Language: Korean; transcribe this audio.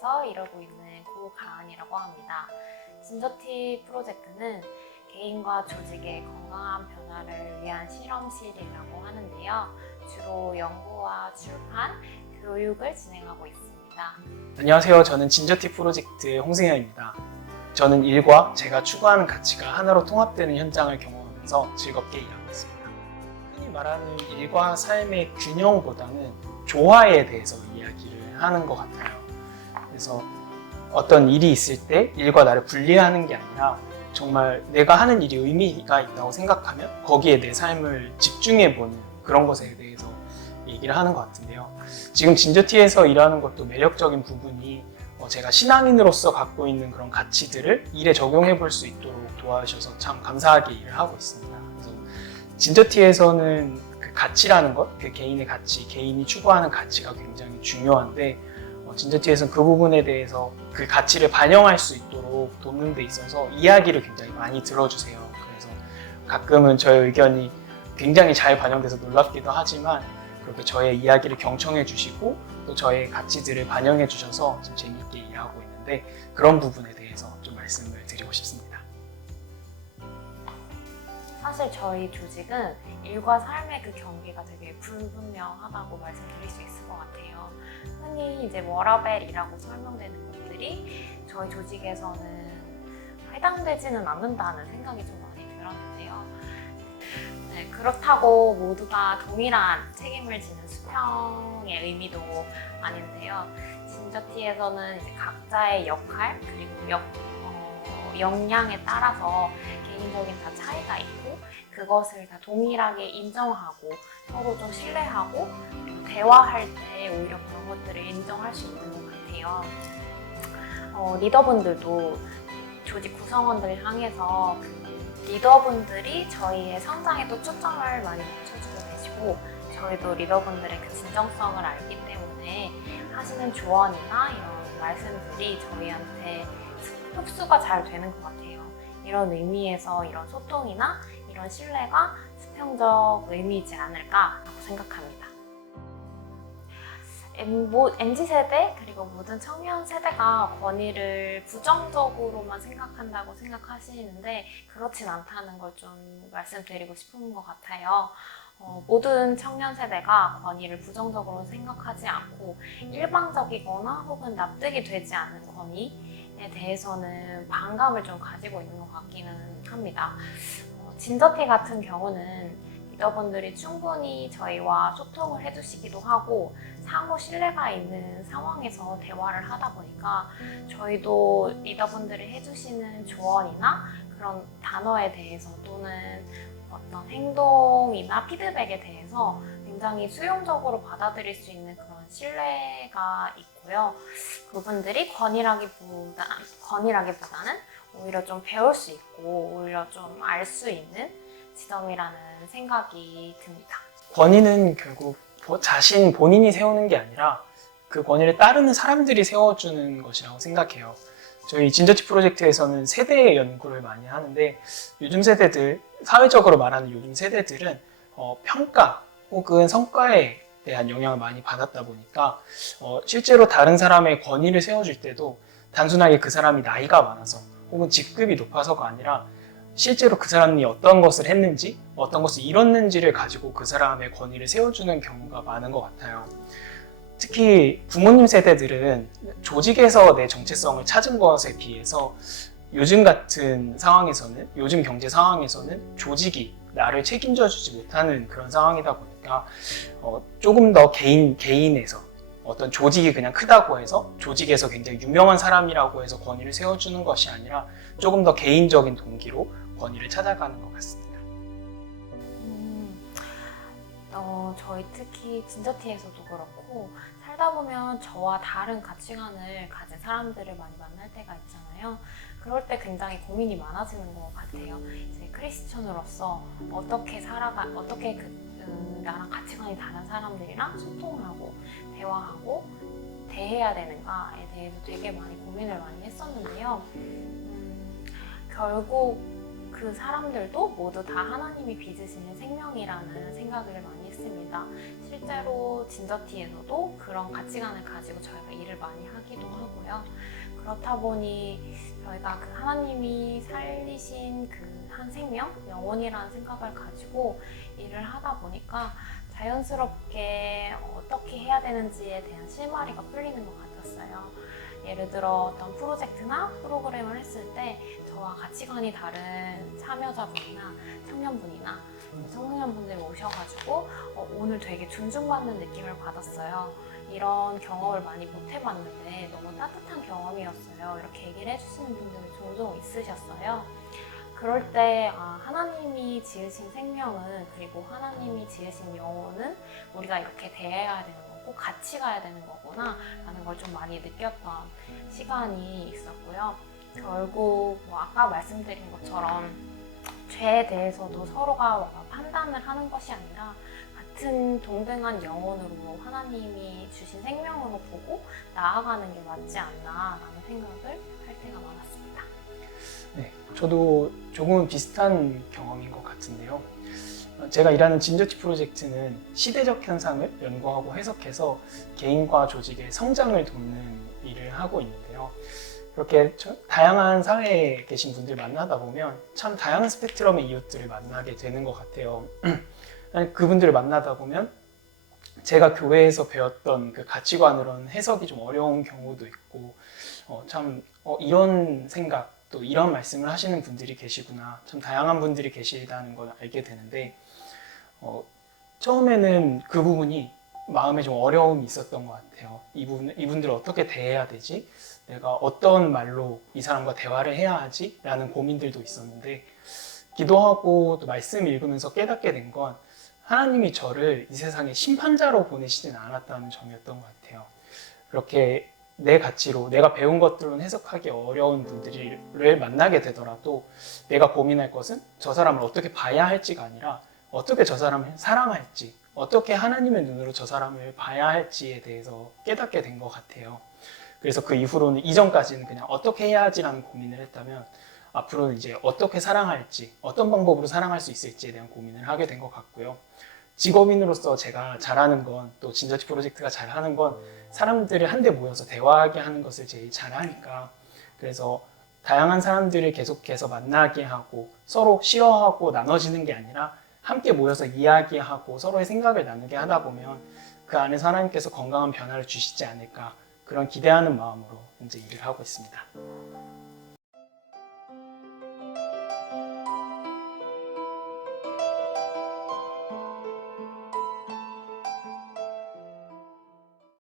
프로젝트에서 이루고 있는 고가은이라고 합니다. 진저티 프로젝트는 개인과 조직의 건강한 변화를 위한 실험실이라고 하는데요. 주로 연구와 출판, 교육을 진행하고 있습니다. 안녕하세요. 저는 진저티 프로젝트의 홍승현입니다. 저는 일과 제가 추구하는 가치가 하나로 통합되는 현장을 경험하면서 즐겁게 일하고 있습니다. 흔히 말하는 일과 삶의 균형보다는 조화에 대해서 이야기를 하는 것 같아요. 그래서 어떤 일이 있을 때 일과 나를 분리하는 게 아니라 정말 내가 하는 일이 의미가 있다고 생각하면 거기에 내 삶을 집중해보는 그런 것에 대해서 얘기를 하는 것 같은데요. 지금 진저티에서 일하는 것도 매력적인 부분이 제가 신앙인으로서 갖고 있는 그런 가치들을 일에 적용해 볼 수 있도록 도와주셔서 참 감사하게 일을 하고 있습니다. 그래서 진저티에서는 그 가치라는 것, 그 개인의 가치, 개인이 추구하는 가치가 굉장히 중요한데 진저티에서는 그 부분에 대해서 그 가치를 반영할 수 있도록 돕는 데 있어서 이야기를 굉장히 많이 들어주세요. 그래서 가끔은 저의 의견이 굉장히 잘 반영돼서 놀랍기도 하지만 그렇게 저의 이야기를 경청해 주시고 또 저의 가치들을 반영해 주셔서 좀 재미있게 일하고 있는데 그런 부분에 대해서 좀 말씀을 드리고 싶습니다. 사실 저희 조직은 일과 삶의 그 경계가 되게 불분명하다고 말씀드릴 수 있을 것 같아요. 흔히 이제 워라벨이라고 설명되는 것들이 저희 조직에서는 해당되지는 않는다는 생각이 좀 많이 들었는데요. 네, 그렇다고 모두가 동일한 책임을 지는 수평의 의미도 아닌데요. 진저티에서는 이제 각자의 역할 그리고 역량에 따라서 개인적인 다 차이가 있고 그것을 다 동일하게 인정하고 서로 좀 신뢰하고 대화할 때 오히려 그런 것들을 인정할 수 있는 것 같아요. 리더분들도 조직 구성원들을 향해서 리더분들이 저희의 성장에 또 초점을 많이 맞춰주고 계시고 저희도 리더분들의 그 진정성을 알기 때문에 하시는 조언이나 이런 말씀들이 저희한테 흡수가 잘 되는 것 같아요. 이런 의미에서 이런 소통이나 이런 신뢰가 수평적 의미이지 않을까라고 생각합니다. MZ세대 그리고 모든 청년 세대가 권위를 부정적으로만 생각한다고 생각하시는데 그렇진 않다는 걸 좀 말씀드리고 싶은 것 같아요. 모든 청년 세대가 권위를 부정적으로 생각하지 않고 일방적이거나 혹은 납득이 되지 않는 권위에 대해서는 반감을 좀 가지고 있는 것 같기는 합니다. 진저티 같은 경우는 리더분들이 충분히 저희와 소통을 해주시기도 하고 상호 신뢰가 있는 상황에서 대화를 하다 보니까 저희도 리더분들이 해주시는 조언이나 그런 단어에 대해서 또는 어떤 행동이나 피드백에 대해서 굉장히 수용적으로 받아들일 수 있는 그런 신뢰가 있고요. 그분들이 권위라기보다는 오히려 좀 배울 수 있고 오히려 좀 알 수 있는 지점이라는 생각이 듭니다. 권위는 결국 본인이 세우는 게 아니라 그 권위를 따르는 사람들이 세워주는 것이라고 생각해요. 저희 진저티 프로젝트에서는 세대 연구를 많이 하는데 요즘 세대들, 사회적으로 말하는 요즘 세대들은 평가 혹은 성과에 대한 영향을 많이 받았다 보니까 실제로 다른 사람의 권위를 세워줄 때도 단순하게 그 사람이 나이가 많아서 혹은 직급이 높아서가 아니라 실제로 그 사람이 어떤 것을 했는지 어떤 것을 이뤘는지를 가지고 그 사람의 권위를 세워주는 경우가 많은 것 같아요. 특히 부모님 세대들은 조직에서 내 정체성을 찾은 것에 비해서 요즘 같은 상황에서는 요즘 경제 상황에서는 조직이 나를 책임져 주지 못하는 그런 상황이다 보니까 조금 더 개인에서 어떤 조직이 그냥 크다고 해서 조직에서 굉장히 유명한 사람이라고 해서 권위를 세워주는 것이 아니라 조금 더 개인적인 동기로 권위를 찾아가는 것 같습니다. 저희 특히 진저티에서도 그렇고 살다 보면 저와 다른 가치관을 가진 사람들을 많이 만날 때가 있잖아요. 그럴 때 굉장히 고민이 많아지는 것 같아요. 이제 크리스천으로서 어떻게 나랑 가치관이 다른 사람들이랑 소통을 하고 대화하고 대해야 되는가에 대해서 되게 많이 고민을 많이 했었는데요. 결국 그 사람들도 모두 다 하나님이 빚으시는 생명이라는 생각을 많이 했습니다. 실제로 진저티에서도 그런 가치관을 가지고 저희가 일을 많이 하기도 하고요. 그렇다 보니 저희가 그 하나님이 살리신 그 한 생명, 영혼이라는 생각을 가지고 일을 하다 보니까 자연스럽게 어떻게 해야 되는지에 대한 실마리가 풀리는 것 같았어요. 예를 들어 어떤 프로젝트나 프로그램을 했을 때 저와 가치관이 다른 참여자분이나 청년분이나 청소년분들이 오셔가지고 오늘 되게 존중받는 느낌을 받았어요. 이런 경험을 많이 못 해봤는데 너무 따뜻한 경험이었어요. 이렇게 얘기를 해주시는 분들이 종종 있으셨어요. 그럴 때 하나님이 지으신 생명은, 그리고 하나님이 지으신 영혼은 우리가 이렇게 대해야 되는 거고 같이 가야 되는 거구나 라는 걸 좀 많이 느꼈던 시간이 있었고요. 결국 아까 말씀드린 것처럼 죄에 대해서도 서로가 판단을 하는 것이 아니라 같은 동등한 영혼으로 하나님이 주신 생명으로 보고 나아가는 게 맞지 않나라는 생각을 할 때가 많았습니다. 네, 저도 조금은 비슷한 경험인 것 같은데요. 제가 일하는 진저티 프로젝트는 시대적 현상을 연구하고 해석해서 개인과 조직의 성장을 돕는 일을 하고 있는데요. 그렇게 다양한 사회에 계신 분들 만나다 보면 참 다양한 스펙트럼의 이웃들을 만나게 되는 것 같아요. 그분들을 만나다 보면 제가 교회에서 배웠던 그 가치관으로는 해석이 좀 어려운 경우도 있고 이런 생각 또 이런 말씀을 하시는 분들이 계시구나, 참 다양한 분들이 계시다는 걸 알게 되는데 처음에는 그 부분이 마음에 좀 어려움이 있었던 것 같아요. 이분들을 어떻게 대해야 되지? 내가 어떤 말로 이 사람과 대화를 해야 하지? 라는 고민들도 있었는데 기도하고 또 말씀 읽으면서 깨닫게 된 건 하나님이 저를 이 세상에 심판자로 보내시진 않았다는 점이었던 것 같아요. 그렇게 내 가치로 내가 배운 것들로는 해석하기 어려운 분들을 만나게 되더라도 내가 고민할 것은 저 사람을 어떻게 봐야 할지가 아니라 어떻게 저 사람을 사랑할지, 어떻게 하나님의 눈으로 저 사람을 봐야 할지에 대해서 깨닫게 된 것 같아요. 그래서 그 이후로는 이전까지는 그냥 어떻게 해야 하지라는 고민을 했다면 앞으로는 이제 어떻게 사랑할지, 어떤 방법으로 사랑할 수 있을지에 대한 고민을 하게 된 것 같고요. 직업인으로서 제가 잘하는 건, 또 진저티 프로젝트가 잘하는 건 사람들을 한데 모여서 대화하게 하는 것을 제일 잘하니까, 그래서 다양한 사람들을 계속해서 만나게 하고 서로 싫어하고 나눠지는 게 아니라 함께 모여서 이야기하고 서로의 생각을 나누게 하다 보면 그 안에서 하나님께서 건강한 변화를 주시지 않을까, 그런 기대하는 마음으로 이제 일을 하고 있습니다.